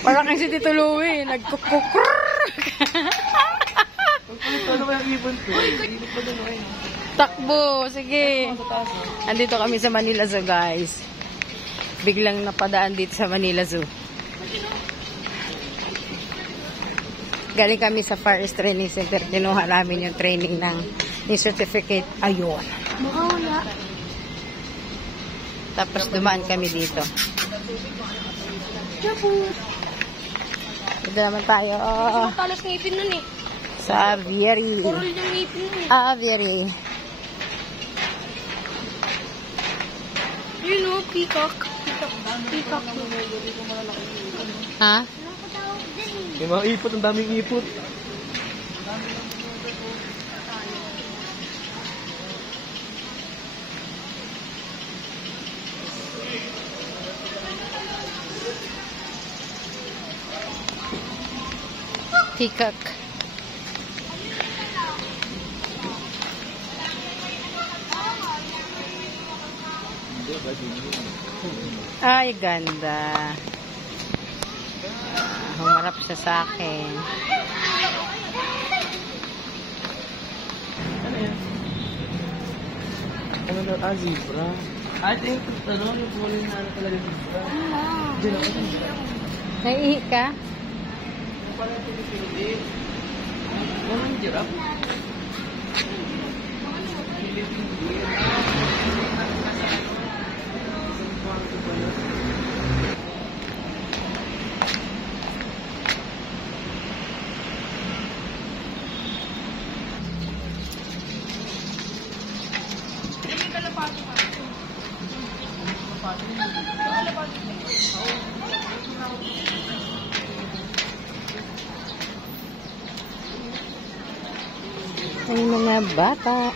Parang kasi Tito Louie, nagkukukur. Ano ba yung ibon ko? Takbo, sige. Andito kami sa Manila Zoo, guys. Biglang napadaan dito sa Manila Zoo. Galing kami sa Far East Training Center. Kinuha namin yung training ng certificate. Ayun. Wala. Tapos dumaan kami dito. Dito naman tayo. Matalas ngipin nun eh. Sa aviary. Kurol yung ngipin nun eh. Aviary. Yun o, peacock. Peacock. Ha? May mga ipot, ang daming ipot. Peacock. Ay, ganda. Humarap siya sa akin. Ano yan? Ano na? Ah, zebra. I think, ano, yung kulay na ano talaga zebra. Diyan ako. Naiihi ka? Parang Pilipino. Ano yung giraffe? Ay, mga bata.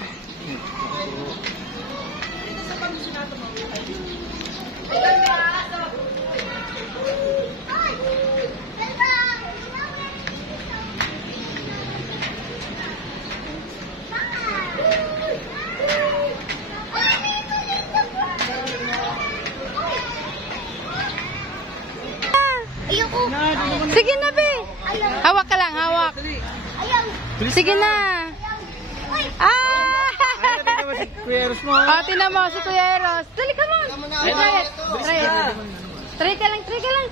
Ayoko. Sige na, be. Hawak ka lang, hawak. Ayaw. Sige na. Ah! Kuya Eros mo. Oh, tinan mo si Kuya Eros. Dali ka mo. Try it. Try it. Try ka lang, try ka lang.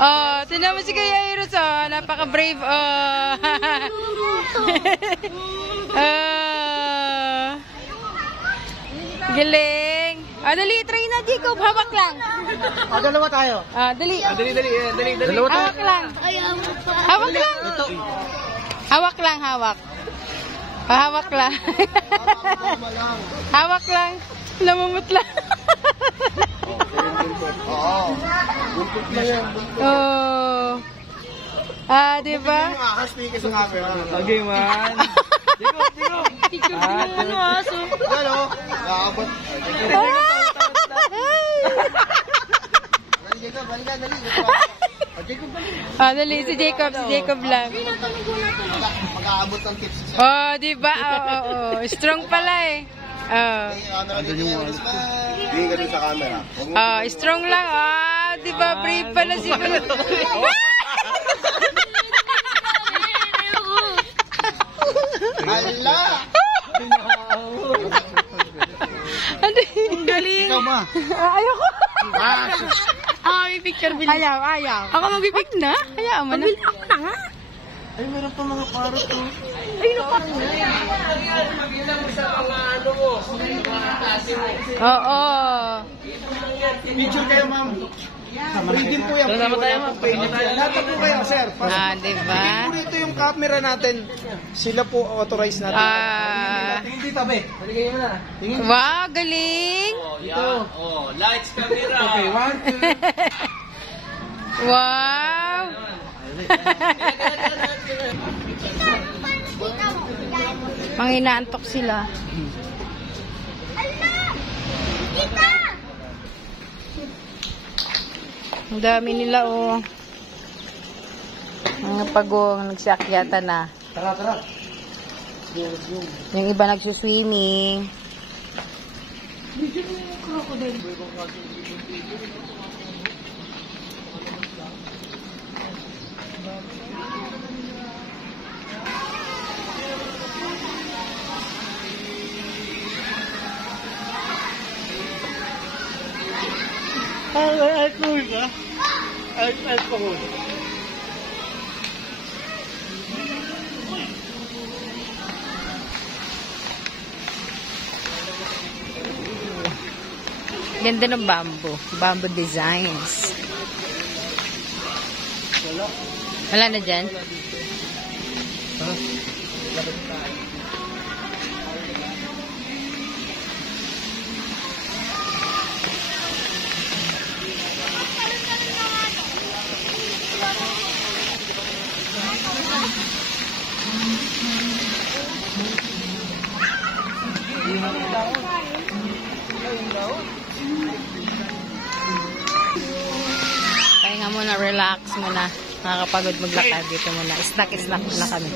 Oh, tinan mo si Kuya Eros, oh. Napaka-brave, oh. Galing. Ah, dali, try na, Jacob. Hawak lang. Ah, dalawa tayo. Ah, dali. Dali. Dalawa tayo. Hawak lang. Ayaw. Hawak lang. Hawak lang, hawak. Hawak lang. Hawak lang. Namumutla. Oo. Buntot na yan. Oh. Ah, di ba? Ahas tingin ka sa camera. Okay, man. Digo. Ano aso? Ano? Nakakabot. Dali, Jacob. Dali. Jacob, dali. Ah, dali. Si Jacob lang. Mag-aabot ng tips. Oh, di ba? Oo. Strong pala eh. Oh. Ano yung wall? Tingin ka rin sa camera. Ah, strong lang. Ah, di ba? Brave pala si Hala! Ano? Ang galing. Ikaw ma. Ayoko. May picture bilis. Ayaw. Ako magbibig na. Hayaan mo na. Bilis ako na nga. Ay, meron pa mga parot to. Ay, naku. Oo. Picture kayo, ma'am. Pwede po yan. Sama tayo, ma'am. Lahat po kayo, sir. Ah, di ba? Dito yung camera natin. Sila po authorized natin. Ah. Tingin dito, be. Taligay mo na. Tingin. Wow, galing. Dito. Oh, lights, camera. Okay, 1, 2. Wow. Mga inaantok sila. Kita! Ang dami nila, oh. Mga pagong nagsakyata na. Tara. Yung iba nagsuswimming. Alcohol ka? Alcohol. Ganda ng bamboo. Bamboo designs. Wala na dyan? Pahinga muna, relax muna. Nakakapagod maglakad dito muna. Snack muna kami.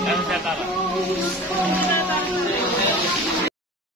Ano siya tara?